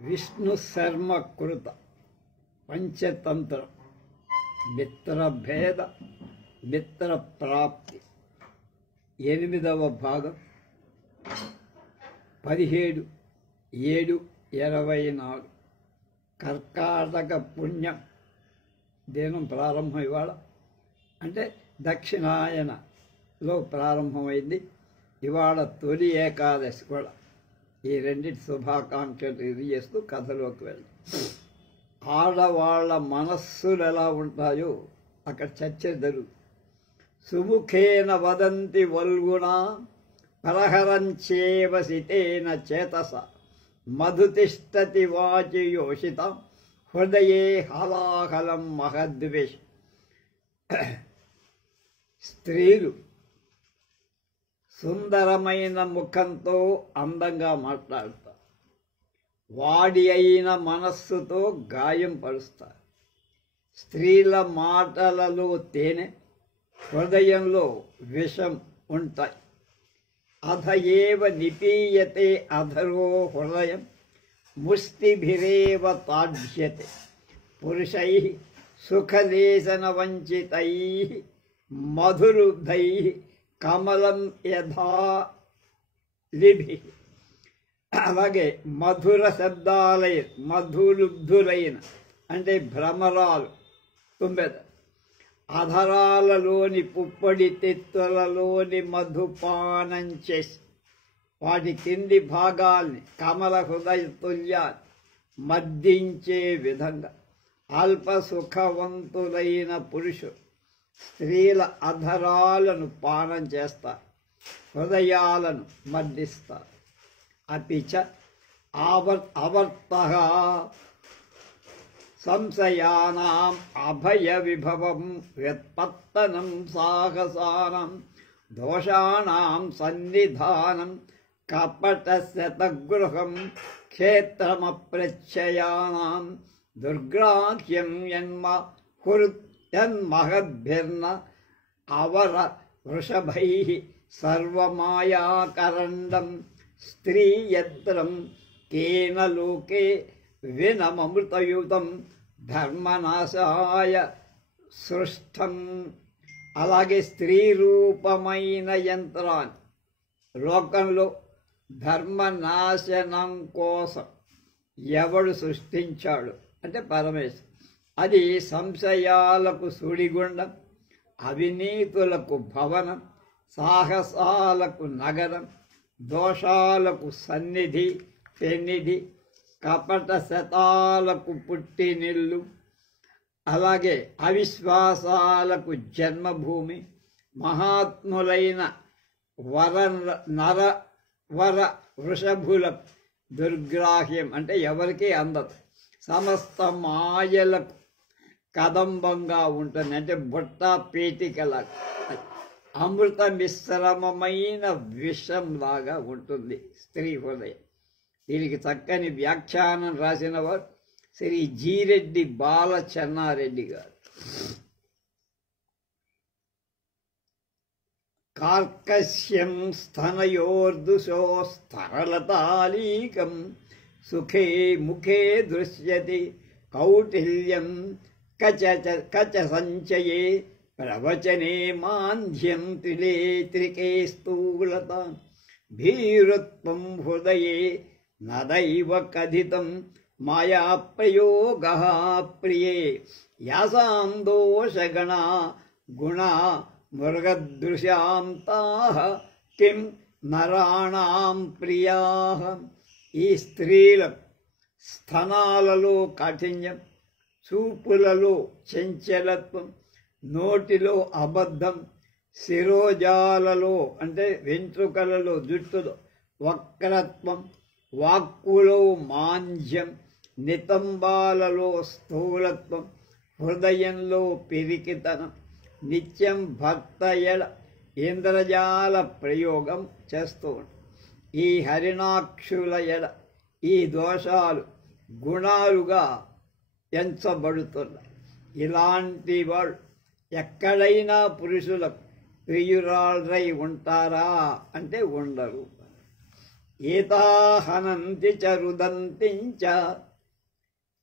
విష్ణు శర్మ కృత పంచతంత్రం మిత్రభేద మిత్ర ప్రాప్తి 8వ భాగం 17/7/24 కర్కాటక పుణ్యం దినం ప్రారంభం ఇవాళ అంటే దక్షిణాయనలో ప్రారంభమైంది. ఇవాళ తొలి ఏకాదశి కూడా. ఈ రెండింటి శుభాకాంక్షలు తెలియజేస్తూ కథలోకి వెళ్దాం. ఆడవాళ్ల మనస్సులు ఎలా ఉంటాయో అక్కడ చర్చ జరుగుతుంది. సుముఖేన వదంతి వల్గునా పరహరంచేవ సితేన చేతస మధుతిష్టతి వాచి యోషిత హృదయే హలాహలం మహద్వేష్. స్త్రీలు సుందరమైన ముఖంతో అందంగా మాట్లాడతారు, వాడి అయిన మనస్సుతో గాయం పరుస్తారు. స్త్రీల మాటలలో తేనె, హృదయంలో విషం ఉంటాయి. అధ ఏవ నిపీయతే అధరో హృదయం ముష్టిభిరేవ తాఢ్యతే పురుషై సుఖలేశన వంచితై మధురుద్ధై కమలం యథా లిభి. అలాగే మధుర శబ్దాలై మధులుబ్ధులైన అంటే భ్రమరాలు 9 అధరాలలోని పుప్పడి తెత్తులలోని మధుపానం చేసి వాటి కింది భాగాల్ని కమల హృదయ తుల్యాన్ని మద్దించే విధంగా అల్ప సుఖవంతులైన పురుషులు స్త్రీల అధరాలను పానం చేస్తారు, హృదయాలను మద్దిస్తారు. అపిచ అవర్తః సంశయానాం అభయ విభవం వ్యుత్పత్తనం సాహసానం దోషాణం సన్నిధానం కపటశతగృహం క్షేత్రమప్రచ్ఛయానాం దుర్గ్రాహ్యం యన్మహద్భిర్న అవర వృషభైః సర్వమాయాకరండం స్త్రీయత్రం కేన లోకే వినమమృతయుతం ధర్మనాశాయ సృష్టం. అలాగే స్త్రీ రూపమైన యంత్రాన్ని లోకంలో ధర్మనాశనం కోసం ఎవడు సృష్టించాడు అంటే పరమేశ్వరుడు. అది సంశయాలకు సుడిగుండం, అవినీతులకు భవనం, సాహసాలకు నగరం, దోషాలకు సన్నిధి పెన్నిధి, కపట శతాలకు పుట్టినిల్లు, అలాగే అవిశ్వాసాలకు జన్మభూమి, మహాత్ములైన వర వృషభులకు దుర్గ్రాహ్యం అంటే ఎవరికీ అందదు, సమస్త మాయలకు కదంబంగా ఉంటుంది అంటే బుట్ట పీటికలా అమృత మిశ్రమమైన విషంలాగా ఉంటుంది స్త్రీ హృదయం. దీనికి చక్కని వ్యాఖ్యానం రాసిన వారు శ్రీ జీరెడ్డి బాలచెన్నారెడ్డి గారు. కార్కశ్యం స్తనయోర్దుశో స్తరలతాలీకం సుఖే ముఖే దృశ్యతి కౌటిల్యం కచ సంచయే ప్రవచనే మాంధ్యం త్రిలేత్రికే స్థూలత భీరుత్వం హృదయే నదైవ కథితం మాయా ప్రయోగః ప్రియే యాసాం దోషగణా గుణా మృగదృశాం తాః కిం నరాణాం ప్రియాః. ఈ స్త్రీల స్థనాలలో కాఠిన్యం, చూపులలో చంచలత్వం, నోటిలో అబద్ధం, శిరోజాలలో అంటే వెంట్రుకలలో జుట్టులో వక్రత్వం, వాక్కులో మాంద్యం, నితంబాలలో స్థూలత్వం, హృదయంలో పిరికితనం, నిత్యం భర్త ఎడ ఇంద్రజాల ప్రయోగం చేస్తూ ఉంటాం. ఈ హరిణాక్షుల ఎడ ఈ దోషాలు గుణాలుగా ఎంచబడుతున్నాయి. ఇలాంటి వాళ్ళు ఎక్కడైనా పురుషులకు ప్రియురాళ్ళై ఉంటారా అంటే ఉండరు. ఏతా హనంతి చ రుదంతి చ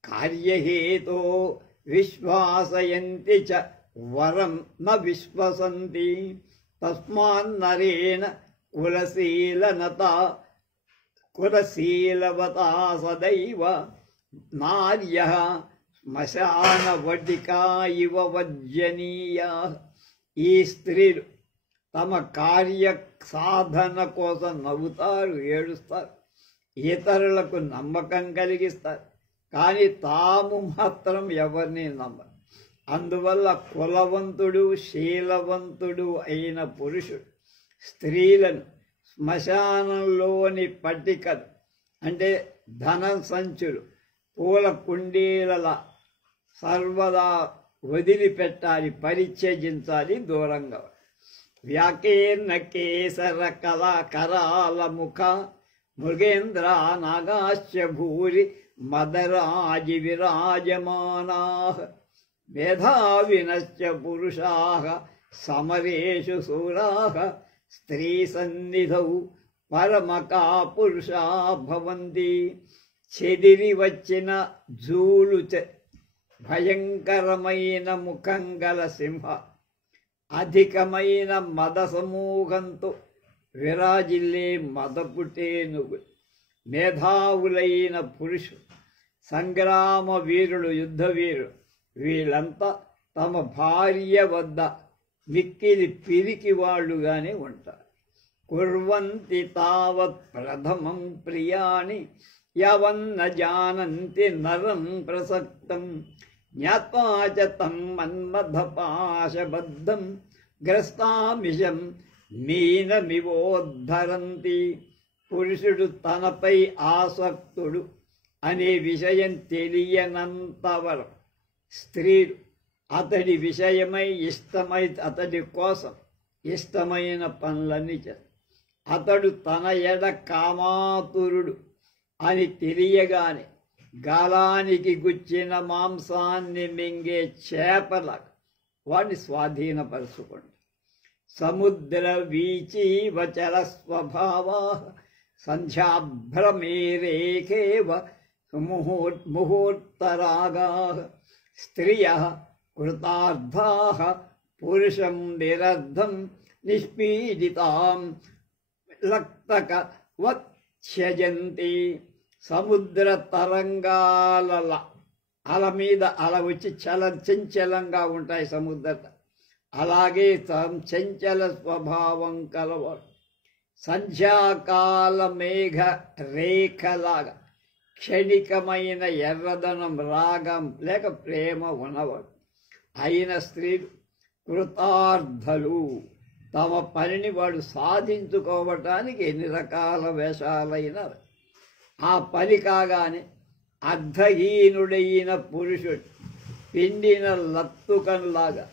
కార్యహేతో విశ్వాసయంతి చ వరం న విశ్వసంతి తస్మాన్నరేణ కులశీలవతా సదైవ నార్యః శ్మశానవటికా ఇవ వర్జనీయా. ఈ స్త్రీలు తమ కార్య సాధన కోసం నవ్వుతారు, ఏడుస్తారు, ఇతరులకు నమ్మకం కలిగిస్తారు, కానీ తాము మాత్రం ఎవరిని నమ్మరు. అందువల్ల కులవంతుడు శీలవంతుడు అయిన పురుషుడు స్త్రీలను శ్మశానంలోని పట్టికలు అంటే ధన సంచులు, పూల కుండీల సర్వదా వదిలిపెట్టాలి, పరిత్యజించాలి, దూరంగా. వ్యాకీర్ణ కేసర కళాకరాల ముఖ మృగేంద్ర నాగాశ్చ భూరి మదరాజి విరాజమానా మేధావినశ్చ పురుషాః సమరేషు శూరాః స్త్రీ సన్నిధౌ పరమకా పురుషా భవంతి. చెదిరి వచ్చిన జూలు భయంకరమైన ముఖం గల సింహ, అధికమైన మద సమూహంతో విరాజిల్లే మదపుటేనుగు, మేధావులైన పురుషుడు, సంగ్రామ వీరుడు, యుద్ధ వీరుడు, వీళ్ళంతా తమ భార్య వద్ద మిక్కిలి పిరికి వాళ్ళుగానే ఉంటారు. కుర్వంతి తావత్ ప్రథమం ప్రియాణి యవన్న జానంతి నరం ప్రసక్తం జ్ఞాత్వా చ తం మన్మథపాశబద్ధం గ్రస్తామిషం మీనమివోద్ధరంతి. పురుషుడు తనపై ఆసక్తుడు అనే విషయం తెలియనంతవరకు స్త్రీలు అతడి విషయమై అతడి కోసం ఇష్టమైన పనులన్నీ చేస్తారు. అతడు తన ఎడ కామాతురుడు అని తెలియగానే గాలానికి గుచ్చిన మాంసాన్ని మింగే చేపలాగా వాడిని స్వాధీనపరుచుకోండి. సముద్ర వీచీవచల స్వభావా సంధ్యాభ్రమేరేఖేవ ముహూర్తరాగా స్త్రియః కృతార్థాః పురుషం నిరర్ధం నిష్పీడితాం లక్తక వత్స్యజంతి. సముద్ర తరంగాల అల మీద అల వచ్చి చంచలంగా ఉంటాయి సముద్ర, అలాగే చంచల స్వభావం కలవాడు. సంధ్యాకాల మేఘ రేఖలాగా క్షణికమైన ఎర్రదనం, రాగం లేక ప్రేమ ఉన్నవాడు అయిన స్త్రీలు కృతార్థులు. తమ పనిని వాడు సాధించుకోవటానికి ఎన్ని రకాల వేషాలైన ఆ పని కాగానే అర్ధహీనుడైన పురుషుడు పిండిన లత్తుకంలాగా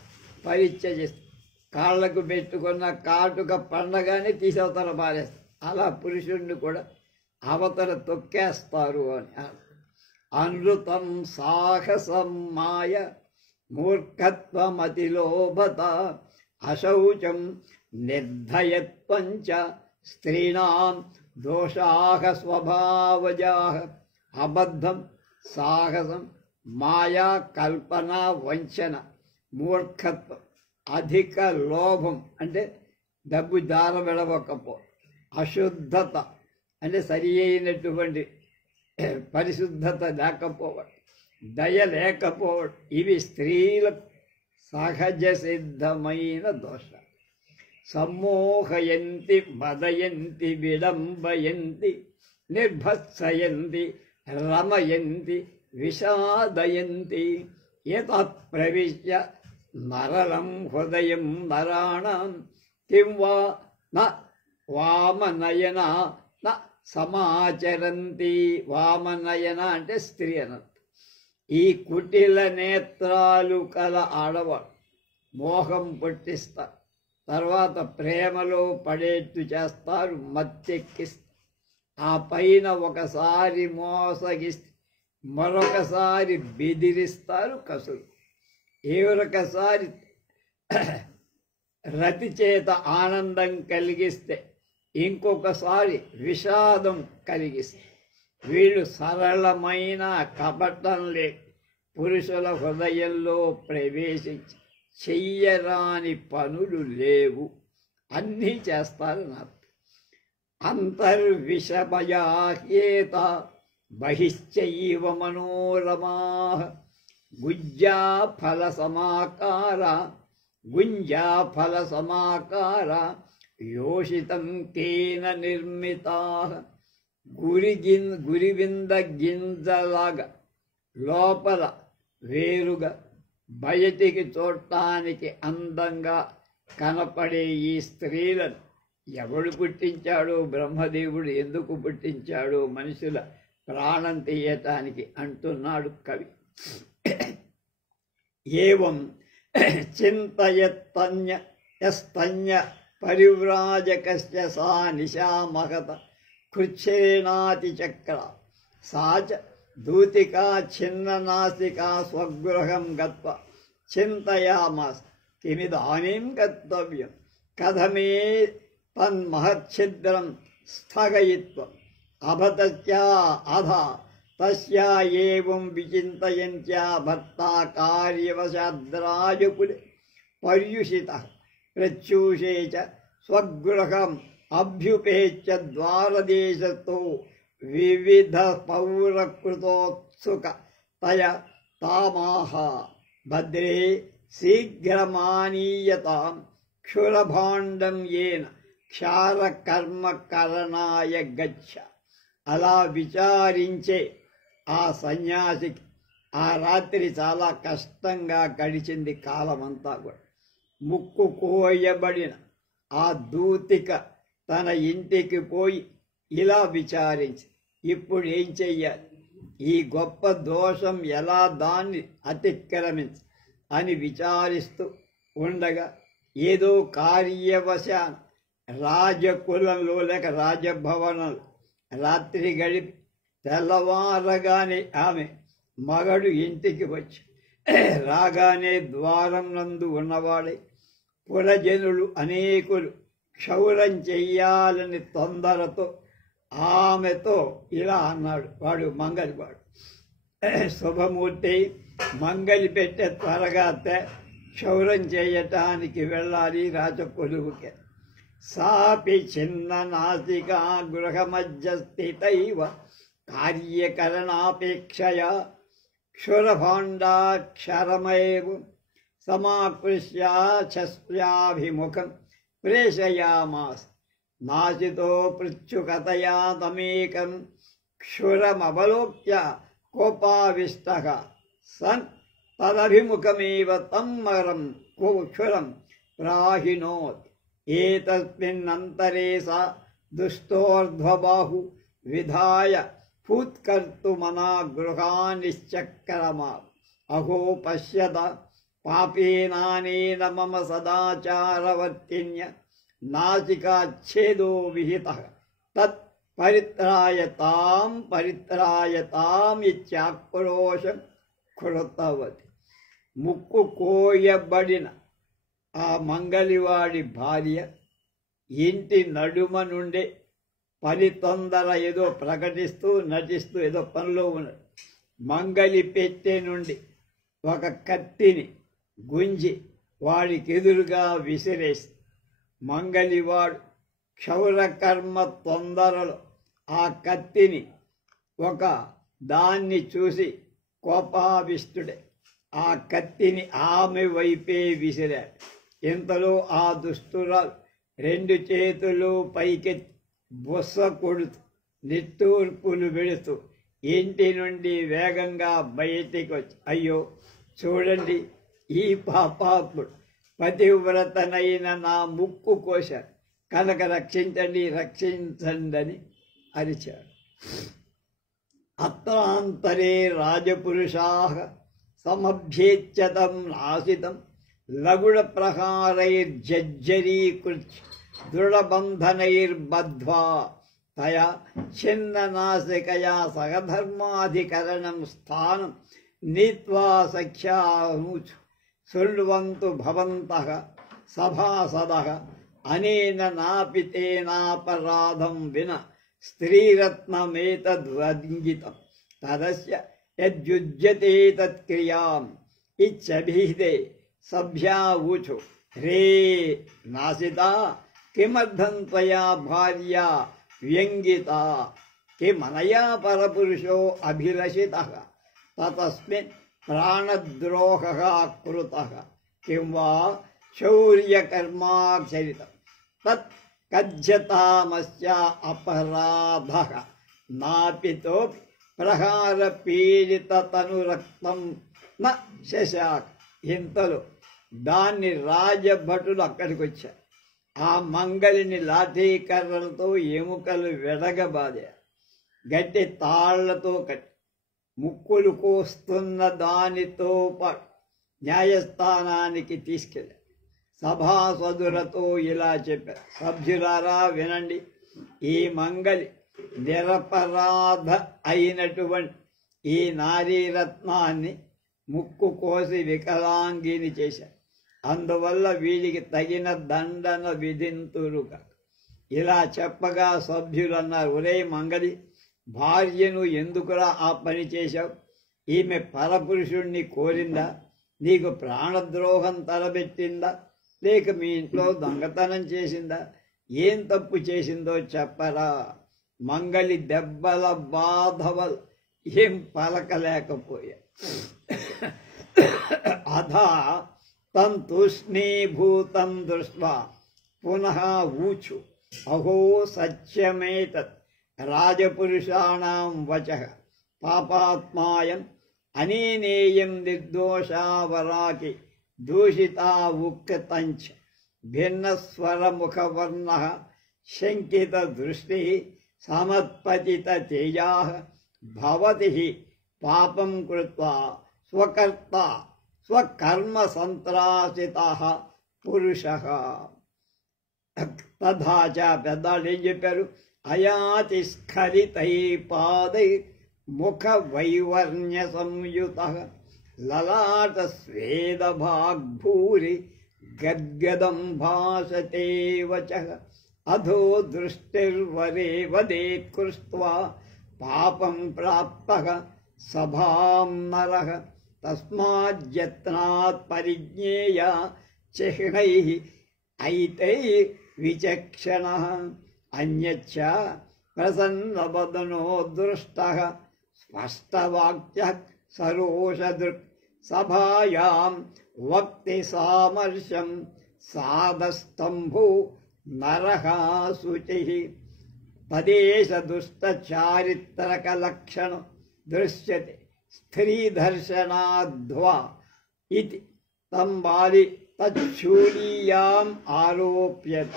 పరిత్యజిస్తాడు. కాళ్లకు పెట్టుకున్న కాటుక పండగానే తీసవతల పారేస్తారు. అలా పురుషుడిని కూడా అవతల తొక్కేస్తారు అని. అనృతం సాహసం మాయ మూర్ఖత్వమతిలోభత అశౌచం నిర్ధయత్వం చ స్త్రీణాం దోషాః స్వభావజాః. అబద్ధం, సాహసం, మాయా, కల్పన, వంచన, మూర్ఖత్వం, అధిక లోభం అంటే డబ్బు దారబెడవకపో, అశుద్ధత అంటే సరి అయినటువంటి పరిశుద్ధత లేకపోవడం, దయ లేకపోవడం, ఇవి స్త్రీలకు సహజ సిద్ధమైన దోషాలు. సమ్మోహయంతి మదయంతి విడంబయంతి నిర్భత్సయంతి రమయంతి విషాదయంతి. యతః ప్రవిశ్య నరళం హృదయం నరాణాం కిం వా న వామనయన న సమాచరంతి. వామనయన అంటే స్త్రీ అనంత. ఈ కుటిల నేత్రాలు కల ఆడవాడు మోహం పుట్టిస్తారు, తర్వాత ప్రేమలో పడేట్టు చేస్తారు, మత్తెక్కిస్తారు. ఆ పైన ఒకసారి మోసగిస్తే మరొకసారి బెదిరిస్తారు కసులు. ఎవరొకసారి రతి చేత ఆనందం కలిగిస్తే ఇంకొకసారి విషాదం కలిగిస్తుంది. వీళ్ళు సరళమైన కపటం లే పురుషుల హృదయంలో ప్రవేశించి చెయ్యరాని పనులు లేవు, అన్నీ చేస్తారు నాకు. అంతర్విషమయాహ్యేత బహిశ్చైవ మనోరమా గుంజా ఫల యోషితం కేన నిర్మితా. గురివింద గింజలాగా లోపల వేరుగా బయటికి చూడటానికి అందంగా కనపడే ఈ స్త్రీలను ఎవడు పుట్టించాడో, బ్రహ్మదేవుడు ఎందుకు పుట్టించాడో మనుషుల ప్రాణం తీయటానికి అంటున్నాడు కవి. ఏవం చింతయస్తన్య పరివ్రాజకస్య సా నిశామహత కృచ్ఛేనాతి చక్ర సా చ దూతికా ఛిన్ననాసికా స్వగృహం గత్వా చింతయామాస కిమిదానీం కర్తవ్యం కథమే తన్మహచ్ఛిద్రం స్థగయిత్వం అభతస్యా అధా తస్యా ఏవం విచింతయంత్యా భర్తా కార్యవశాద్రాజకులే పర్యుషితః ప్రత్యూషే చ స్వగృహం అభ్యుపేత్య ద్వారదేశతో వివిధ పౌరకృతోత్సుక తయ తామాహ భద్రే శీఘ్రమానీయతాం క్షురభాండం ఏన క్షారకర్మకరణాయ గచ్చ. అలా విచారించే ఆ సన్యాసికి ఆ రాత్రి చాలా కష్టంగా గడిచింది. కాలమంతా కూడా ముక్కు కోయబడిన ఆ దూతిక తన ఇంటికి పోయి ఇలా విచారించి, ఇప్పుడు ఏం చెయ్యాలి, ఈ గొప్ప దోషం ఎలా దాన్ని అతిక్రమించి అని విచారిస్తూ ఉండగా ఏదో కార్యవశాన రాజకులంలో లేక రాజభవనంలో రాత్రి గడిపి తెల్లవారగానే ఆమె మగడు ఇంటికి వచ్చి రాగానే ద్వారం నందు ఉన్నవాడే పురజనులు అనేకులు క్షౌరం చెయ్యాలని తొందరతో ఆమెతో ఇలా అన్నాడు. వాడు మంగలివాడు. శుభమూర్తి, మంగలి పెట్టే త్వరగా క్షౌరం చేయటానికి వెళ్ళాలి రాజకొలువుకే. సాపి చిన్న నాసికా గృహమధ్య స్థితైవ కార్యకరణాపేక్షయా క్షురభాండాక్షరమేవ సమాకృష్యాభిముఖం ప్రేషయామాస. నాసితో పృచ్ఛుకతయా తమేకం క్షురమవలోక్య కోపావిష్టః సన్ తదభిముఖమేవ తమ్మరం క్షురం ప్రాహిణోత్. ఏతస్మిన్నంతరే సా దుష్టోర్ధ్వబాహు విధాయ ఫూత్కర్తుమనా గృహానిశ్చక్రమా. అహో పశ్యత పాపేనానేన మమ సదాచారవర్తిన్య నాసికాచ్ఛేదో విహితః తత్ పరిత్రాయతాం ఇత్యాక్రోశం కృతవతి. ముక్కు కోయబడిన ఆ మంగలివాడి భార్య ఇంటి నడుమ నుండే పని తొందర ఏదో ప్రకటిస్తూ నటిస్తూ ఏదో పనిలో ఉన్నాడు. మంగలి పెట్టె నుండి ఒక కత్తిని గుంజి వాడికి ఎదురుగా విసిరేసి మంగలివాడు క్షౌరకర్మ తొందరలో ఆ కత్తిని ఒక దాన్ని చూసి కోపావిష్టుడే ఆ కత్తిని ఆమె వైపే విసిరాడు. ఇంతలో ఆ దుష్టురాలు రెండు చేతులు పైకెత్తి బొస్స కొడుతూ నిట్టూర్పులు పెడుతూ ఇంటి నుండి వేగంగా బయటికి వచ్చి, అయ్యో చూడండి, ఈ పాపాత్ముడు పతివ్రతనైన నా ముక్కు కోశాడు కనుక రక్షించండి అని అరిచాడు. అత్రాంతరే రాజపురుషాః సమభ్యేత్యతం నాసితం లగుడ ప్రహారైర్జర్జరీకృత్య దృఢబంధనైర్బద్ధ్వా తయా ఛిన్ననాసికయా సహధర్మాధికరణం స్థానం నీత్వా సఖ్యానూచు శృణ్వంతు భవంతః సభాసదః అనేన నాపితేనాపరాధం విన స్త్రీరత్నమేతద్వద్గితం తదస్య యజ్జుజ్యతే తత్క్రియాం ఇచ్చభిహితే సభ్యావూచు రే నాసితా కిమర్థం త్వయా భార్యా వ్యంగితా కిమనయా పరపురుషో అభిలషితః తతస్మిన్ ప్రాణద్రోహః కృతః కిం వా శౌర్యకర్మాచరితం తత్ కజ్జతామస్య అపరాధః నాపితోపి ప్రహారపీడితతనురక్తం న శశాక్. ఇంతలో దాన్ని రాజభటులు అక్కడికి వచ్చారు. ఆ మంగళిని లాఠీకర్రలతో ఎముకలు వెడగబాదారు. గట్టి తాళ్లతో కట్టి ముక్కులు కోస్తున్న దానితో పాటు న్యాయస్థానానికి తీసుకెళ్ళారు. సభాసదులతో ఇలా చెప్పారు, సభ్యులారా వినండి, ఈ మంగళి నిరపరాధ అయినటువంటి ఈ నారీరత్నాన్ని ముక్కు కోసి వికలాంగిని చేశారు. అందువల్ల వీడికి తగిన దండన విధింతురుగా. ఇలా చెప్పగా సభ్యులన్నారు, ఒరే మంగళి, భార్యను ఎందుకురా ఆ పని చేశావు? ఈమె పరపురుషుణ్ణి కోరిందా? నీకు ప్రాణద్రోహం తలబెట్టిందా? లేక మీ ఇంట్లో దొంగతనం చేసిందా? ఏం తప్పు చేసిందో చెప్పరా? మంగళి దెబ్బల బాధవల్ ఏం పలకలేకపోయా. అధా తం తూష్ణీభూతం దృష్ట్వా పునః ఊచు అహో సత్యమేతత్ రాజపురుషాణం వచః పాపాత్మాయం అనేనేయం నిర్దోషావరాకి దూషితా ఉక్తంచ భిన్నస్వరముఖవర్ణః శంకిత దృష్టి సమత్పతిత తేజాః భవతి పాపం కృత్వా స్వకర్త స్వకర్మ సంత్రాసితః పురుషః. తథా చ పెద్దాళ్ళు ఏం చెప్పారు? అయాతి స్ఖలితై పాదై ముఖ వైవర్ణ్య సంయుతః లలాట స్వేద భాగ్భూరి గద్గదం భాషతే వచః అధో దృష్టిర్వరే వదేత్ కృత్వా పాపం ప్రాప్తః సభాం నరః తస్మాజ్జత్నాత్ పరిజ్ఞేయ చిహ్నైః ఐతై విచక్షణః. అన్యచ్చ ప్రసన్నవదనో దృష్టః స్పష్టవాక్యః సరోషదృక్ సభాయాం వక్తి సామర్శం సాధస్తంభో నరః శుచిః. తదేష దుష్టచారిత్రకలక్షణం దృశ్యతే స్త్రీదర్శనాద్వా ఇతి తం బాలి తచ్చూలీయాం ఆరోప్యత.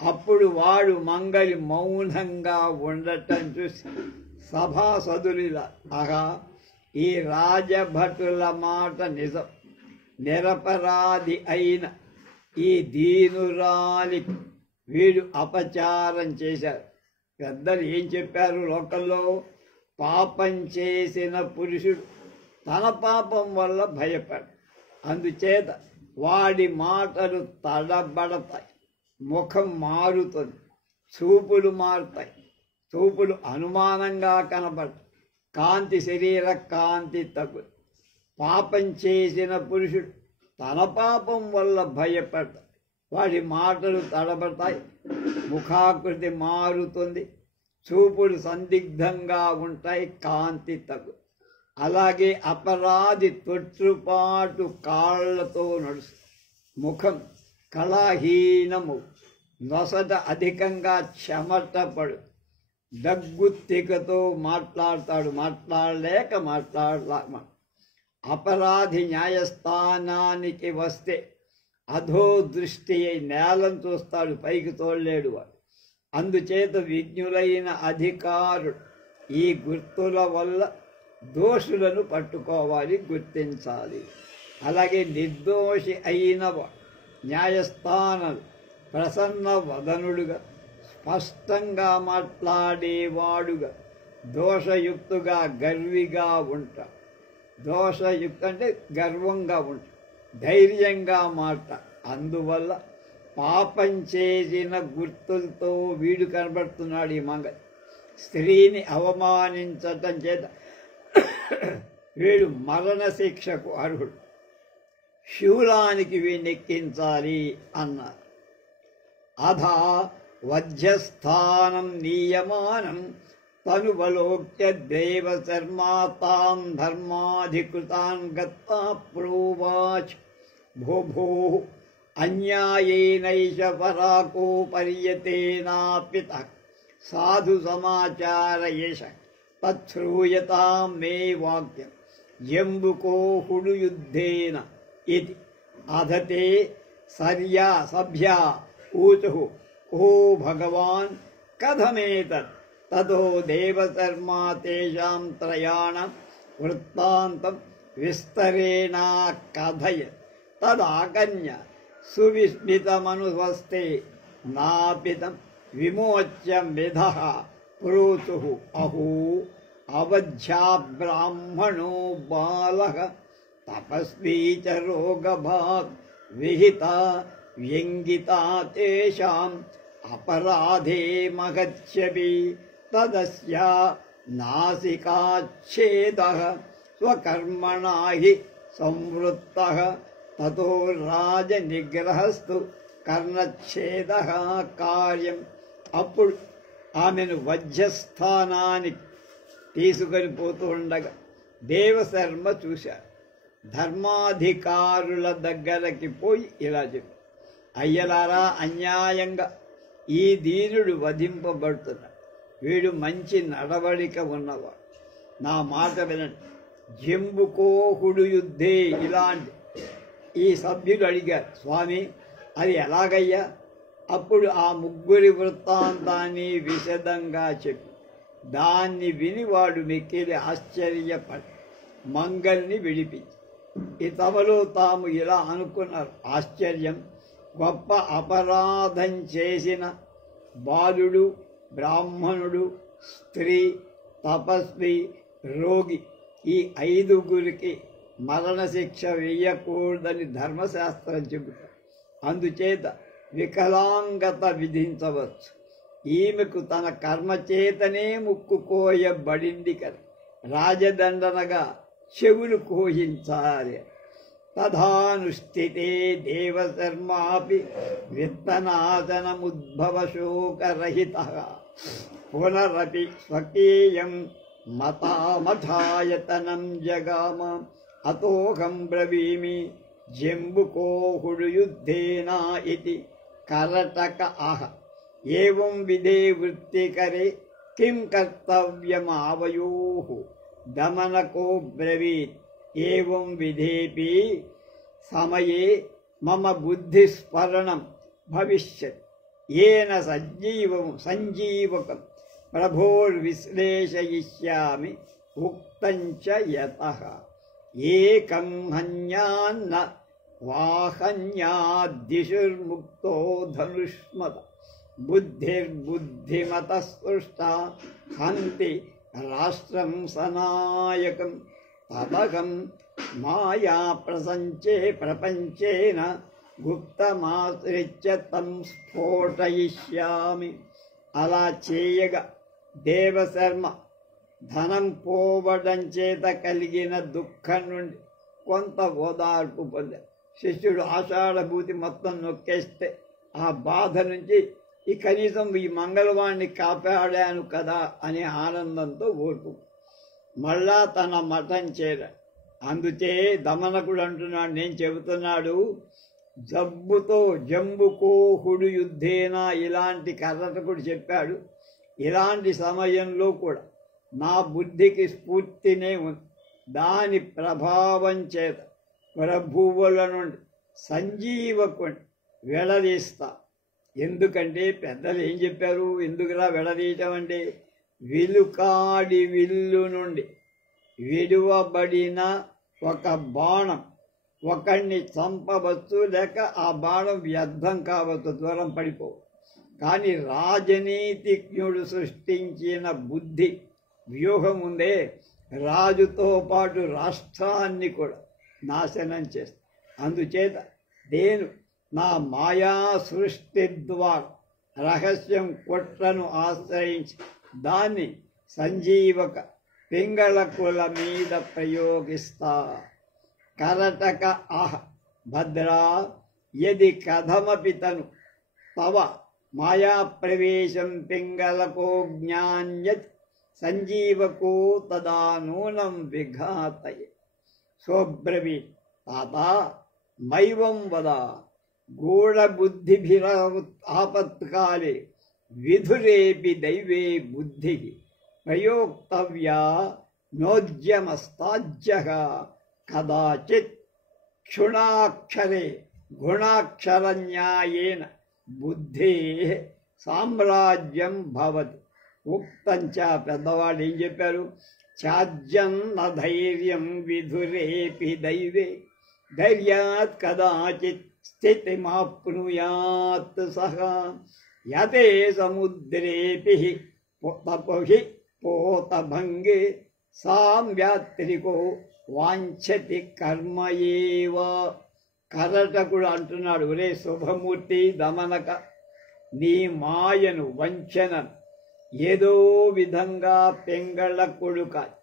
అప్పుడు వాడు మంగళి మౌనంగా ఉండటం చూసి సభాసదులిలా, ఆహా, ఈ రాజభటుల మాట నిజం. నిరపరాధి అయిన ఈ దీనురాలికి వీడు అపచారం చేశారు. పెద్దలు ఏం చెప్పారు లోకంలో? పాపం చేసిన పురుషుడు తన పాపం వల్ల భయపడు. అందుచేత వాడి మాటలు తడబడతాయి, ముఖం మారుతుంది, చూపులు మారుతాయి, చూపులు అనుమానంగా కనబడతాయి, కాంతి శరీర కాంతి తగ్గుతుంది. పాపం చేసిన పురుషుడు తన పాపం వల్ల భయపడతాడు, వాడి మాటలు తడబడతాయి, ముఖాకృతి మారుతుంది, చూపులు సందిగ్ధంగా ఉంటాయి, కాంతి తగ్గు. అలాగే అపరాధి తొట్టుపాటు కాళ్లతో నడుస్తుంది, ముఖం కళాహీనము, నొసట అధికంగా చెమటపడు, దగ్గుత్తికతో మాట్లాడతాడు, మాట్లాడలేక అపరాధి న్యాయస్థానానికి వస్తే అధో దృష్టి అయి నేలను చూస్తాడు, పైకి తోడలేడు వాడు. అందుచేత విజ్ఞులైన అధికారుడు ఈ గుర్తుల వల్ల దోషులను పట్టుకోవాలి, గుర్తించాలి. అలాగే నిర్దోషి అయిన న్యాయస్థానాలు ప్రసన్న వదనుడుగా స్పష్టంగా మాట్లాడేవాడుగా దోషయుక్తుగా గర్విగా ఉంటా. దోషయుక్త అంటే గర్వంగా ఉంటా, ధైర్యంగా మాట. అందువల్ల పాపం చేసిన గుర్తులతో వీడు కనబడుతున్నాడు. ఈ మంగ స్త్రీని అవమానించటం చేత వీడు మరణశిక్షకు అర్హుడు. శూలానికి వీణెక్కించాలి అన్నారు. అధా వధ్యస్థానం నీయమానం తనువలోక్య దేవశర్మాతాం ధర్మాధికృతాన్ గత్వా ప్రోవాచ్ భో భో అన్యాయేనైష పరాకో పర్యతేనాపిత సాధు సమాచారయేష తచ్ఛ్రూయతాం మే వాక్యం జంబుకో హుడుయుద్ధేన ఇది. అధతే సర్యా సభ్యా ఊచుః ఓ భగవాన్ కథమేతత్ తతో దేవశర్మా తేషాం త్రయాణం వృత్తాంతం విస్తరేణ కథయ తదాకన్య సువిస్మితమనుస్వస్తే నాపితం విమోచ్య మిధః ప్రోచుః అహో అవధ్యా బ్రాహ్మణో బాలః తపస్వీ చ రోగభాగ్ విహితా వ్యంగితా తేషాం అపరాధే మగచ్చపి తదస్యా నాసికాచ్ఛేదః స్వకర్మణా హి సంవృత్తః తతో రాజనిగ్రహస్తు కర్ణచ్ఛేదః కార్యం. అప్పుడు ఆమెను వధ్యస్థానానికి తీసుకొని పోతూ ఉండగా దేవశర్మ చూశాడు. ధర్మాధికారుల దగ్గరకి పోయి ఇలా చెప్పి, అయ్యలారా, అన్యాయంగా ఈ దీనుడు వధింపబడుతున్నాడు. వీడు మంచి నడవడిక ఉన్నవాడు. నా మాట వినండి. జంబుకోహుడు యుద్ధే ఇలాంటి ఈ సభ్యులు అడిగారు, స్వామి అది ఎలాగయ్యా? అప్పుడు ఆ ముగ్గురి వృత్తాంతాన్ని విశదంగా చెప్పి దాన్ని విని వాడు మిక్కిలి ఆశ్చర్యపడి మంగల్ని విడిపించి ఈ తమలో తాము ఇలా అనుకున్నారు, ఆశ్చర్యం, గొప్ప అపరాధం చేసిన బాలుడు, బ్రాహ్మణుడు, స్త్రీ, తపస్వి, రోగి ఈ ఐదుగురికి మరణశిక్ష వేయకూడదని ధర్మశాస్త్రం చెబుతారు. అందుచేత వికలాంగత విధించవచ్చు. ఈమెకు తన కర్మచేతనే ముక్కు కోయబడింది కదా, రాజదండనగా చెవులు కోయించాలి. తథానుష్ఠితే దేవశర్మాపి విత్తనాశనముద్భవశోకరహితః పునరపి స్వకీయం మతామఠాయతనం జగామ. అతోహం బ్రవీమి జంబుకోహుడు యుద్ధేనా ఇతి కరటక ఆహ. ఏవం విధే వృత్తికరే కిం కర్తవ్యమావయోః దమనకో బ్రవీత్. ఏవం విధేపి సమయే మమ బుద్ధిస్ఫరణం భవిష్యత్ ఏన సంజీవకం ప్రభోర్విశ్లేషయిష్యామి ఉక్తం చ యతః. ఏకం హన్యాన్న వాహన్యాద్దిశుర్ముక్తో ధనుష్మత బుద్ధిర్బుద్ధిమతః స్పృష్టా హంతి రాష్ట్రం సనాయకం. తదహం మాయా ప్రపంచేన గుప్తమాశ్రిత్య తం స్ఫోటయిష్యామి. అలా చేయగా దేవశర్మ ధనం పోవడం చేత కలిగిన దుఃఖం నుండి కొంత ఓదార్పు పొందాడు. శిష్యుడు ఆషాఢభూతి మొత్తం నొక్కేస్తే ఆ బాధ నుంచి ఈ కనీసం ఈ మంగళవాణ్ణి కాపాడాను కదా అనే ఆనందంతో ఓటు మళ్ళా తన మఠం చేరాడు. అందుచే దమనకుడు అంటున్నాడు, నేను చెబుతున్నాడు, జబ్బుతో జంబుకోహుడు యుద్ధేనా ఇలాంటి కర్రటకుడు చెప్పాడు. ఇలాంటి సమయంలో కూడా నా బుద్ధికి స్ఫూర్తినే ఉంది. దాని ప్రభావం చేత ప్రభువుల నుండి సంజీవకుని వెడదీస్తా. ఎందుకంటే పెద్దలు ఏం చెప్పారు, ఎందుకులా వెడదీయటం అంటే, విలుకాడి విల్లు నుండి విడువబడిన ఒక బాణం ఒకడిని చంపవచ్చు, లేక ఆ బాణం వ్యర్థం కావచ్చు, దూరం పడిపో. కానీ రాజనీతిజ్ఞుడు సృష్టించిన బుద్ధి వ్యూహం ఉందే, రాజుతో పాటు రాష్ట్రాన్ని కూడా నాశనం చేస్తుంది. అందుచేత నేను నా మాయా సృష్టి ద్వారా రహస్యం కుట్రను ఆశ్రయించి దాన్ని సంజీవక పింగళకుల మీద ప్రయోగిస్తా. కరటక ఆహ భద్రా యది కథమపి తను తవ మాయా ప్రవేశం పింగళకో జ్ఞాన్యత్ సంజీవకో తదా నూనం విఘాతయే. సోబ్రవీత్ తాత మైవం వద గూఢబుద్ధిభిరాపత్కాలే విధురేపి దైవే బుద్ధి ప్రయోక్తవ్యా నోద్యమస్తాజ్యః కదాచిత్ క్షుణాక్షరే గుణాక్షరన్యాయేన బుద్ధేః సామ్రాజ్యం భవతి. ఉక్తంచ పెద్దవాళ్ళు ఏం చెప్పారు? ఛాజ్యం న ధైర్యం విధురేపి దైవే ధైర్యాత్ కదాచిత్ స్థితిమాప్నుయాత్ సహ యతే సముద్రేపి తపోహి పోతభంగే సామ్యాత్రికో వాంఛతి కర్మయేవ. కరటకుడు అంటున్నాడు, ఒరే శుభమూర్తి దమనక, నీ మాయను వంచనను ఏదో విధంగా పింగళకుడు కాదు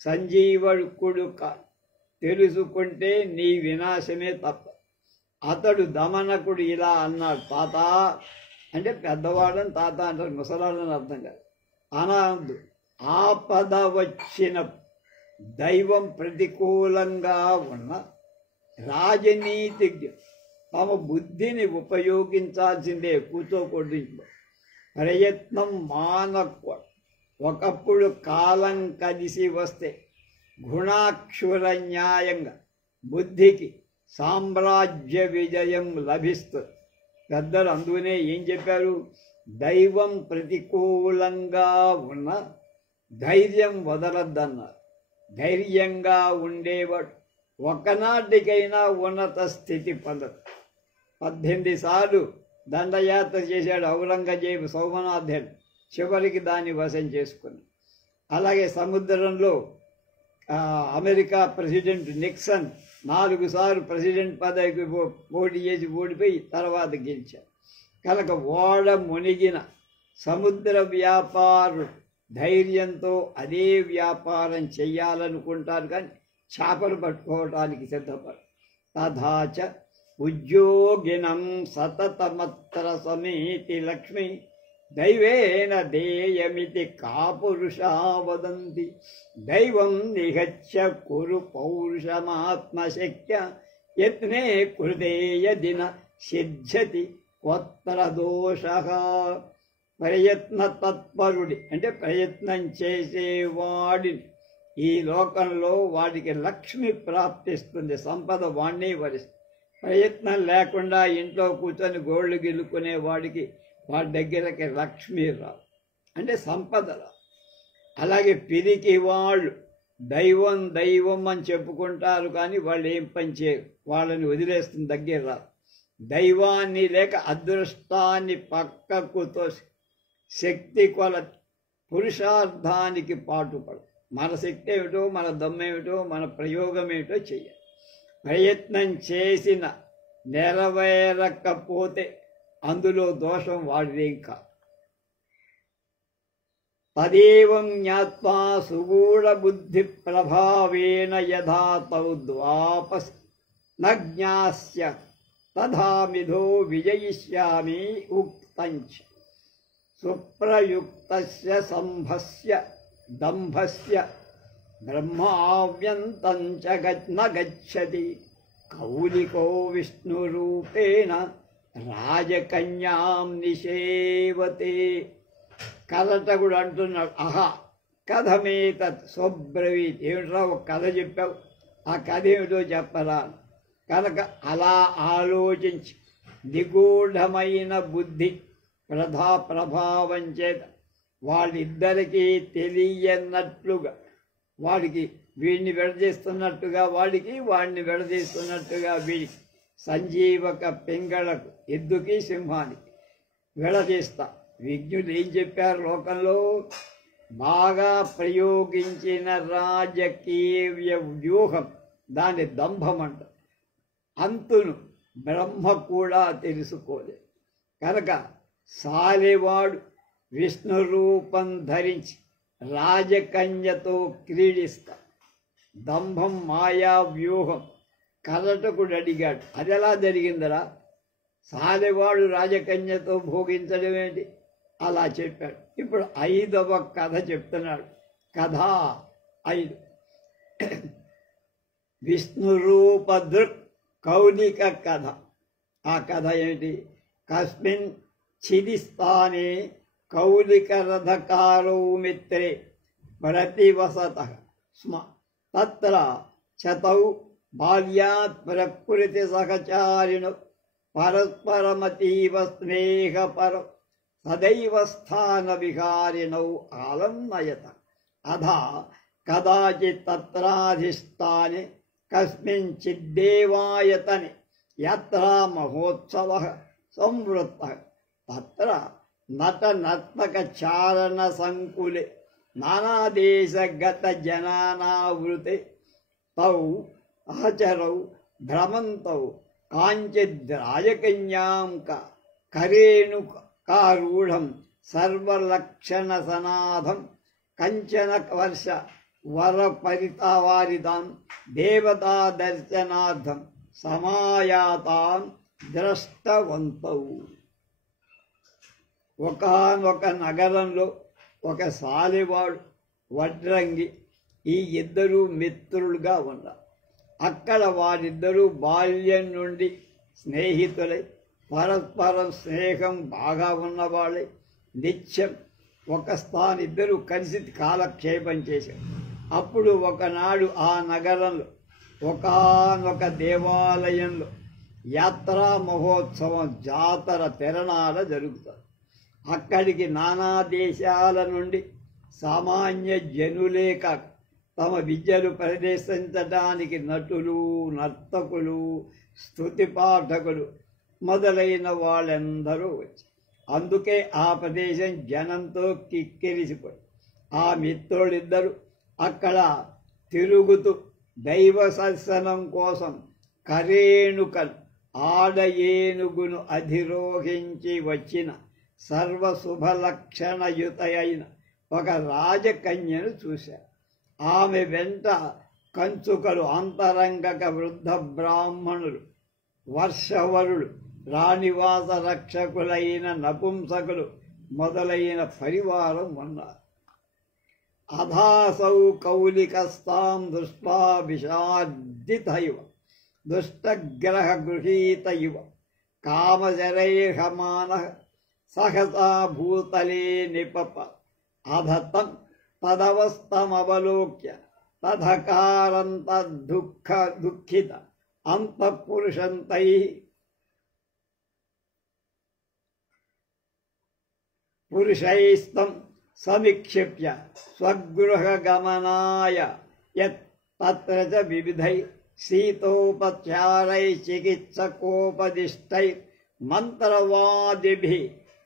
సంజీవకుడు కాదు తెలుసుకుంటే నీ వినాశమే తప్ప. అతడు దమనకుడు ఇలా అన్నాడు. తాత అంటే పెద్దవాడని తాత అంటారు, ముసలాడని అర్థం కాదు. అనాందు ఆపద వచ్చిన దైవం ప్రతికూలంగా ఉన్న రాజనీతిజ్ఞులు తమ బుద్ధిని ఉపయోగించాల్సిందే, కూర్చోకూడదు. ప్రయత్నం మానకూడదు. ఒకప్పుడు కాలం కలిసి వస్తే గుణాక్షుర న్యాయంగా బుద్ధికి సామ్రాజ్య విజయం లభిస్తుంది. పెద్దలు అందుకనే ఏం చెప్పారు? దైవం ప్రతికూలంగా ఉన్న ధైర్యం వదలద్దన్నారు. ధైర్యంగా ఉండేవాడు ఒకనాటికైనా ఉన్నత స్థితి పొందదు. 18 సార్లు దండయాత్ర చేశాడు ఔరంగజేబు సోమనాథుడు, చివరికి దాన్ని వశం చేసుకుని. అలాగే సముద్రంలో అమెరికా ప్రెసిడెంట్ నిక్సన్ 4 సార్లు ప్రెసిడెంట్ పదవికి పోటీ చేసి ఓడిపోయి తర్వాత గెలిచారు. కనుక ఓడ మునిగిన సముద్ర వ్యాపారులు ధైర్యంతో అదే వ్యాపారం చెయ్యాలనుకుంటారు, కానీ చేపలు పట్టుకోవటానికి సిద్ధపడు. తథాచ ఉద్యోగినం సతతమత్ర సమేతి లక్ష్మి దైవేన దేయమితి కాపురుషా వదంతి. దైవం నిహత్య కురు పౌరుషమాత్మశక్య యత్నే కృతే యదిన సిద్ధ్యతి కొత్ర దోష. ప్రయత్న తత్పరుడి అంటే ప్రయత్నం చేసేవాడిని ఈ లోకంలో వాడికి లక్ష్మి ప్రాప్తిస్తుంది, సంపద వాణ్ణి వరిస్తుంది. ప్రయత్నం లేకుండా ఇంట్లో కూర్చొని గోళ్ళు గిల్లుకునే వాడికి వాడి దగ్గరకి లక్ష్మి రాదు, అంటే సంపద రాదు. అలాగే పిరికి వాళ్ళు దైవం దైవం అని చెప్పుకుంటారు, కానీ వాళ్ళు ఏం పని చేయరు, వాళ్ళని వదిలేస్తుంది, దగ్గర రాదు. దైవాన్ని లేక అదృష్టాన్ని పక్కకు తోసి శక్తి కొల పురుషార్థానికి పాటుపడు. మన శక్తి ఏమిటో, మన దమ్మేమిటో, మన ప్రయోగం ఏమిటో చెయ్యాలి. ప్రయత్నం చేసిన నెరవేరకపోతే అందులో దోషం వాడిదేం కాదు. తదేవం జ్ఞాత్వా సుగూఢ బుద్ధి ప్రభావేన యథా తౌ ద్వాపస్ న జ్ఞాస్య తథామిధో విజయిష్యామి ఉక్తంచ. సుప్రయుక్తస్య సంభస్య దంభస్య బ్రహ్మావ్యంతం చ న గచ్చతి కౌలికో విష్ణురూపేణ రాజకన్యాం నిషేవతే. కరటకుడు అంటున్నాడు, ఆహా కథమేతత్ స్వబ్రవీత్. ఏమిట్రా ఒక కథ చెప్పావు, ఆ కథ ఏమిటో చెప్పరా. కనుక అలా ఆలోచించి నిగూఢమైన బుద్ధి ప్రభావం చేత వాళ్ళిద్దరికీ తెలియనట్లుగా, వాడికి వీడిని విడదీస్తున్నట్టుగా వాడికి, వాడిని విడదీస్తున్నట్టుగా వీడికి, సంజీవక పింగళకు ఎద్దుకి సింహానికి విడదీస్తా. విజ్ఞులు ఏం చెప్పారు లోకంలో? బాగా ప్రయోగించిన రాజకీయ వ్యూహం దాని దంభం అంట. అంతును బ్రహ్మ కూడా తెలుసుకోలేదు. కనుక సాలెవాడు విష్ణు రూపం ధరించి రాజకన్యతో క్రీడిస్తా. దంభం మాయా వ్యూహం కరటకుడు అడిగాడు, అది ఎలా జరిగిందరా? సాలెవాడు రాజకన్యతో భోగించడం ఏంటి? అలా చెప్పాడు. ఇప్పుడు 5వ కథ చెప్తున్నాడు. కథ 5. విష్ణు రూప దృక్ కౌలిక కథ. ఆ కథ ఏంటి? కస్మిన్ చిదిస్థానే కౌలిక రథకారౌ మిత్రే ప్రతివసతః స్మ. తత్ర చతౌ బాల్యాత్ ప్రకృతి సహచారిణౌ పరస్పరమతీవ స్నేహపరౌ సదైవ స్థాన విహారిణౌ ఆలన్నయత. అధా కదాచిత్ తత్రాధిష్టానే కస్మించిద్దేవాయతనే యత్ర మహోత్సవః సంవృత్తః తత్ర నటనర్తక చారణ సంకులే నానాదేశగత జనానావృతే తౌ ఆచరౌ భ్రమంతౌ కాంచిద్ రాజకన్యాం కరేణుకారూఢం సర్వలక్షణ సనాథం కంచన వర్ష వరపరితావారితాం దేవతా దర్శనార్థం సమాయాతాం ద్రష్టవంతౌ. ఒకానొక నగరంలో ఒక సాలెవాడు, వడ్రంగి, ఈ ఇద్దరూ మిత్రులుగా ఉన్నారు. అక్కడ వారిద్దరూ బాల్యం నుండి స్నేహితులై పరస్పరం స్నేహం బాగా ఉన్నవాళ్ళై నిత్యం ఒక స్థానం ఇద్దరు కలిసి కాలక్షేపం చేశారు. అప్పుడు ఒకనాడు ఆ నగరంలో ఒకానొక దేవాలయంలో యాత్రా మహోత్సవం, జాతర, తిరణాల జరుగుతుంది. అక్కడికి నానా దేశాల నుండి సామాన్య జనులే కాక తమ విద్యలు ప్రదర్శించడానికి నటులు, నర్తకులు, స్తుతి పాఠకులు మొదలైన వాళ్ళందరూ వచ్చి అందుకే ఆ ప్రదేశం జనంతో కిక్కిరిసిపోయి ఆ మిత్రులిద్దరూ అక్కడ తిరుగుతూ దైవ దర్శనం కోసం కరేణుకలు ఆడ ఏనుగును అధిరోహించి వచ్చిన సర్వశుభలక్షణయుత అయిన ఒక రాజకన్యను చూశారు. ఆమె వెంట కంచుకలు, అంతరంగక వృద్ధ బ్రాహ్మణులు, వర్షవరులు, రాణివాస రక్షకులైన నపుంసకులు మొదలైన పరివారం ఉన్నారు. అధాసౌ కౌలికస్తాం దృష్ట్వా విషాదితైవ దుష్టగ్రహ గృహీత ఇవ కామజరైర్హమానః సహసా భూతలే నిపప. అధతం తదవస్థమవలోక్య తదకారంతదుఃఖిత అంతఃపురుషంతైః పురుషైస్తం సమీక్షిప్య స్వగృహగమనాయ యత్ తత్ర చ వివిధై శీతోపచారై చికిత్సకోపదిష్టై మంత్రవాదిభిః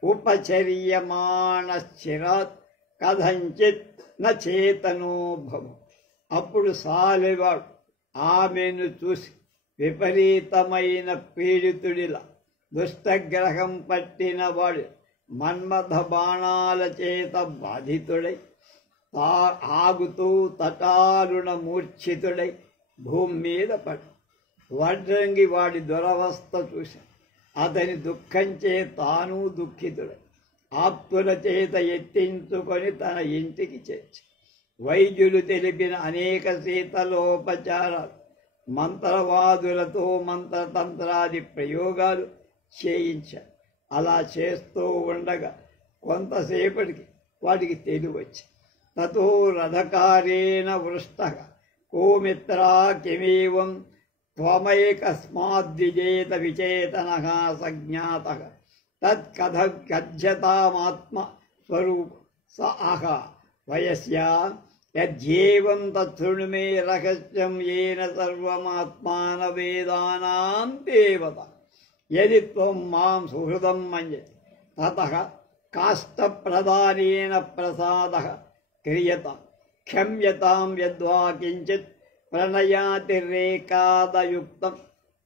ఉపచర్యమాణశ్చిరాత్ కథంచిత్ న చేతనో భవ. అప్పుడు సాలెవాడు ఆమెను చూసి విపరీతమైన పీడితుడిలా, దుష్టగ్రహం పట్టినవాడు, మన్మథ బాణాల చేత బాధితుడై ఆగుతూ తటారుణ మూర్ఛితుడై భూమి మీద పడి వడ్రంగి వాడి దురవస్థ చూసి అతని దుఃఖంచే తాను దుఃఖితుడై ఆప్తుల చేత ఎత్తించుకొని తన ఇంటికి చేర్చి వైద్యులు తెలిపిన అనేక శీతలోపచారాలు, మంత్రవాదులతో మంత్రతంత్రాది ప్రయోగాలు చేయించారు. అలా చేస్తూ ఉండగా కొంతసేపటికి వాడికి తెలివచ్చి తతో రథకారేణ వృష్టః కో మిత్రా కిమేవం త్వమైకస్మాద్విజేత విచేతనః సజ్ఞాతః తత్కథ గజ్యతామాత్మ స్వరూప స అహ వయస్యా యద్యేవం తృణు మే రహస్యం येन సర్వమాత్మాన వేదానాం దేవత యది త్వం మాం సుహృదం మన్యసి తతః కాష్టప్రదానేన ప్రసాదః క్రియతాం క్షమ్యతాం యద్వా కించిత్ ప్రణయాతిరేకాదయుక్తం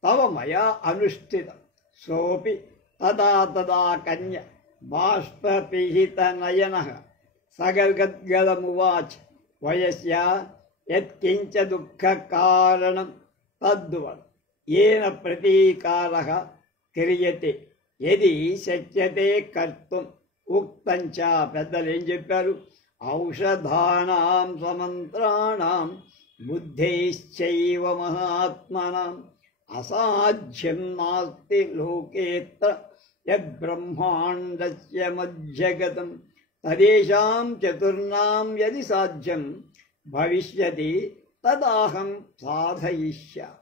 తవ మయా అనుష్ఠితం సోపి తదా తదా కన్య బాష్పీహిత నయన సగద్గదమువాచ వయస్యా యత్కించ దుఃఖ కారణం తద్వద్ ఏన ప్రతీకారః క్రియతే యది శక్యతే కర్తుం ఉక్తంచ. పెద్దలు ఏం చెప్పారు? ఔషధానాం సమంత్రాణాం బుద్ధైశ్చైవ మహాత్మనాం అసాధ్యం నాస్తి లోకేత్ర యద్బ్రహ్మాండస్య మజ్జగతం తదేషాం చతుర్ణాం యది సాధ్యం భవిష్యతి తదాహం సాధయిష్యామి.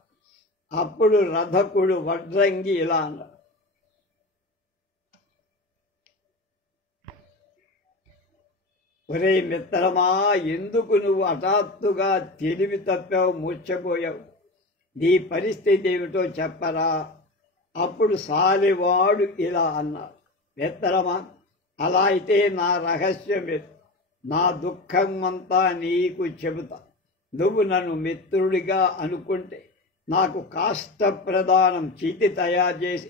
అప్పుడు రథకుడు వడ్రంగి ఇలా అన్నాడు, ఒరే మిత్రమా, ఎందుకు నువ్వు హఠాత్తుగా తెలివి తప్పావు, మూర్ఛపోయావు? నీ పరిస్థితి ఏమిటో చెప్పరా? అప్పుడు సాలివాడు ఇలా అన్నాడు, మిత్రమా, అలా అయితే నా రహస్యం నా దుఃఖం అంతా నీకు చెబుతా. నువ్వు నన్ను మిత్రుడిగా అనుకుంటే నాకు కాష్టప్రదానం చీటి తయారు చేసి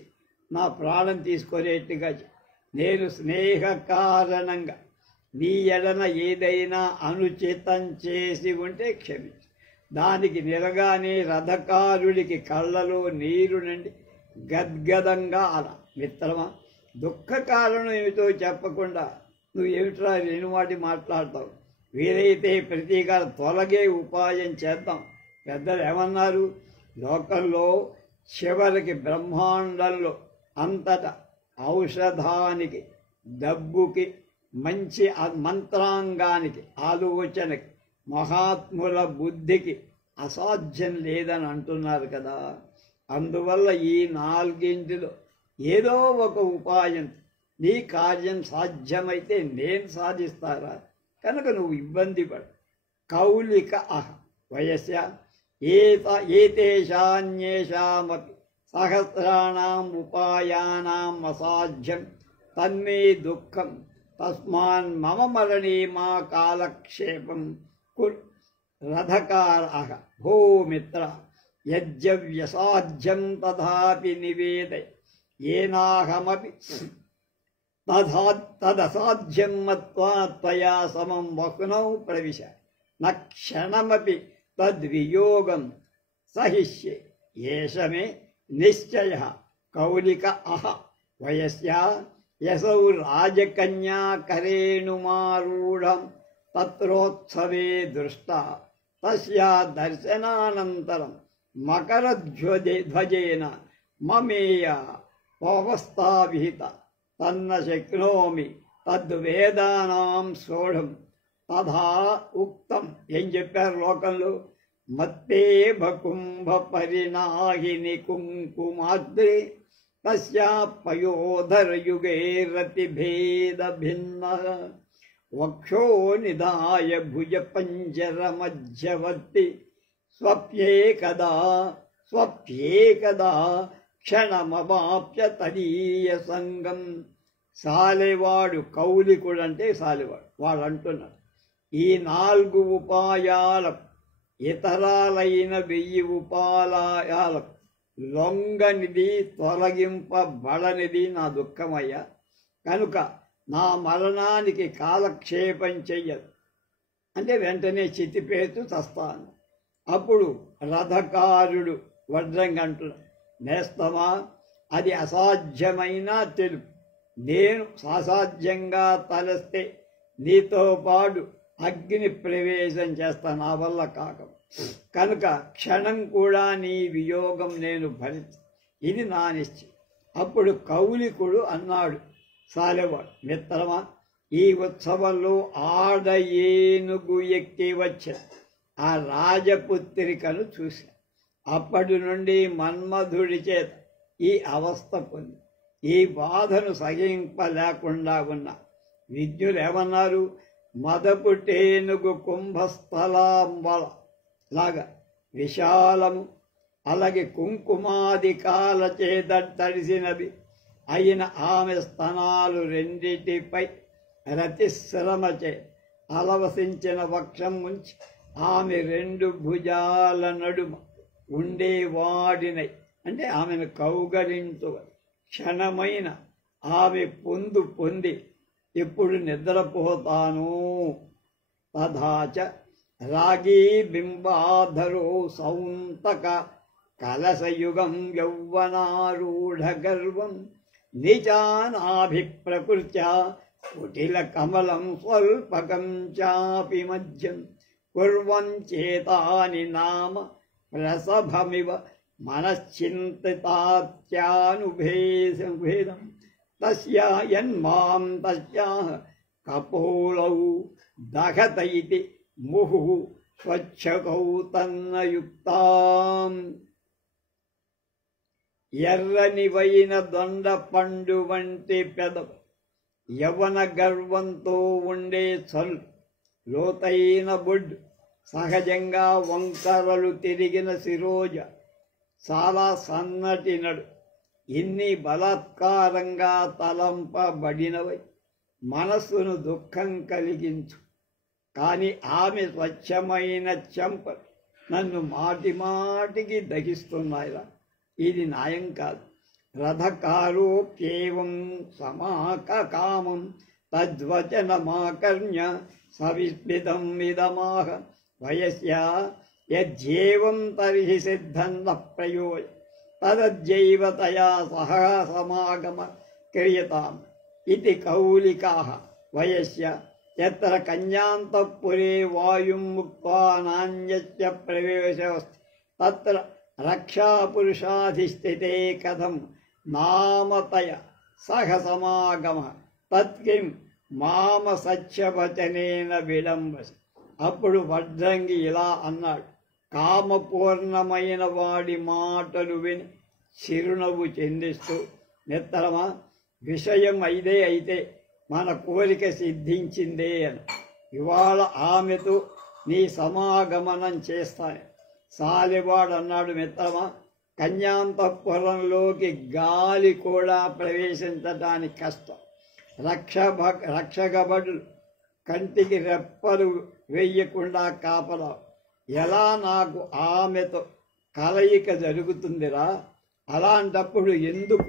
నా ప్రాణం తీసుకునేట్టుగా నేను స్నేహ కారణంగా నీ ఎడన ఏదైనా అనుచితం చేసి ఉంటే క్షమించు. దానికి నిలగానే రథకారుడికి కళ్ళలో నీరు నుండి గద్గదంగా అలా, మిత్రమా, దుఃఖ కారణం ఏమిటో చెప్పకుండా నువ్వు ఏమిట్రా లేని వాటి మాట్లాడతావు? వీలైతే ప్రతీకారం తొలగే ఉపాయం చేద్దాం. పెద్దలు ఏమన్నారు? లోకంలో చివరికి బ్రహ్మాండంలో అంతటా ఔషధానికి, డబ్బుకి, మంచి మంత్రాంగానికి, ఆలోచనకి, మహాత్ముల బుద్ధికి అసాధ్యం లేదని అంటున్నారు కదా. అందువల్ల ఈ నాలుగింటిలో ఏదో ఒక ఉపాయం నీ కార్యం సాధ్యమైతే నేను సాధిస్తారా? కనుక నువ్వు ఇబ్బంది పడు. కౌలిక వయస్య ఏతేషాన్యేషామపి సహస్రాణం ఉపాయానాం అసాధ్యం తన్మే దుఃఖం తస్మాన్ మమ మరణే మా కాలక్షేపం కురు. రథకారః భో మిత్ర యజ్జవ్యసాధ్యం తథాపి నివేదయ ఏనాహమపి తదసాధ్యం మత్వా త్వయా సమం వహ్నౌ ప్రవిశ న క్షణమపి తద్వియోగం సహిష్యే ఏష మే నిశ్చయః. కౌలిక వయస్యా యసౌ రాజకన్యా కరేణుమారూఢం తత్రోత్సవే దృష్టా తస్యా దర్శనానంతరం మకరధ్వజేన మమేయ పవస్థావిహిత తన్న శక్నోమి తద్వేదానాం సోఢం తథా ఉక్తం. ఏం చెప్పారు లోకంలో? మత్తే భకుంభ పరిణాహిని కుంకుమాద్రి తస్యా పయోధరయుగే రతిభేద భిన్న వక్షో నిధాయ భుజ పంజర మధ్యవర్తి స్వప్యేకదా క్షణమవాప్య తదీయ సంగం. సాలెవాడు కౌలికుడంటే సాలెవాడు. వాడు అంటున్నాడు, ఈ 4 ఉపాయాలకు ఇతరాలైన 1000 ఉపాయాలకు లొంగనిది, తొలగింపబడనిది నా దుఃఖమయ్యా. కనుక నా మరణానికి కాలక్షేపం చెయ్యదు అంటే వెంటనే చితిపేతూ చస్తాను. అప్పుడు రథకారుడు వడ్రంగి అంటున్నాడు, నేస్తమా, అది అసాధ్యమైనా తెలుపు. నేను అసాధ్యంగా తలస్తే నీతో పాటు అగ్ని ప్రవేశం చేస్తా, నా వల్ల కాక. కనుక క్షణం కూడా నీ వియోగం నేను భరించు, ఇది నా నిశ్చయం. అప్పుడు కౌలికుడు అన్నాడు, సాలెవాడు, మిత్రమా, ఈ ఉత్సవంలో ఆడ ఏనుగు ఎక్కి వచ్చిన ఆ రాజపుత్రికను చూశాను. అప్పటి నుండి మన్మధుడి చేత ఈ అవస్థ పొంది ఈ బాధను సహింపలేకుండా ఉన్న విజ్ఞులు ఏమన్నారు? మదపుటేనుగు కుంభస్థలాంబల లాగా విశాలము, అలాగే కుంకుమాదికాల చేత తడిసినది అయిన ఆమె స్తనాలు రెండిటిపై రతిశ్రమచే అలవసించిన వక్షం ఉంచి ఆమె 2 భుజాల నడుమ ఉండే వాడినై అంటే ఆమెను కౌగలించు క్షణమైన ఆమె పొంది ఎప్పుడు నిద్రపోతాను. తథాచ రాగీ బింబాధరో సౌంతక కలసయుగం యౌవనారూఢ గర్వం నిజానాభిప్రకృత్యా కుటిల కమలం స్వల్పకం చాపి మధ్యం కుర్వంచేతాని నామ ప్రసభమివ మనశ్చింతితాత్యానుభేదం తస్యా యన్మాం తస్యాః కపోలౌ దహత ఇతి ముహుః స్వచ్ఛకౌ తన్నయుక్తాం. ఎర్రనివైన దొండ పండు వంటి పెదవు, యవన గర్వంతో ఉండే చలు, లోతైన బొడ్డు, సహజంగా వంకరలు తిరిగిన శిరోజ, చాలా సన్నటి నడు, ఇన్ని బలాత్కారంగా తలంపబడినవై మనస్సును దుఃఖం కలిగించు. కాని ఆమె స్వచ్ఛమైన చెంప నన్ను మాటి మాటికి దహిస్తున్నాయిరా. ఇది న్యాయం కాదు. రథకారోప్యేవం సమాకామం తద్వచనమాకర్ణ్య సవిస్మితం ఇదమాహ వయస్యా యజ్జేవం తర్హి సిద్ధం న ప్రయోజ తదజ్జైవ తయా సహ సమాగమ క్రియతాం ఇతి కౌలికాః. వయస్య యత్ర కన్యాంతఃపురే వాయుం ముక్త్వా నాన్యస్య ప్రవేశోస్తి తత్ర రక్షాపురుషాధిష్ఠితే కథం నామతయ సహ సమాగమ తత్కిం మామ సత్యవచనేన విడంబసి. అప్పుడు వడ్రంగి ఇలా అన్నాడు, కామపూర్ణమైన వాడి మాటలు విని చిరునవ్వు చెందిస్తూ, మిత్రమా, విషయం అయితే మన కోరిక సిద్ధించిందే అని. ఇవాళ ఆమెతో నీ సమాగమనం చేస్తాను. సాలివాడన్నాడు, మిత్రమా, కన్యాంతఃపురంలోకి గాలి కూడా ప్రవేశించటానికి కష్టం. రక్షగబడులు కంటికి రెప్పలు వెయ్యకుండా కాపలా. ఎలా నాకు ఆమెతో కలయిక జరుగుతుందిరా? అలాంటప్పుడు ఎందుకు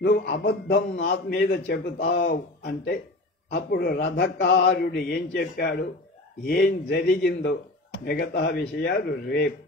నువ్వు అబద్ధం నా మీద చెబుతావు అంటే, అప్పుడు రథకారుడు ఏం చెప్పాడు, ఏం జరిగిందో మిగతా విషయాలు రేపు.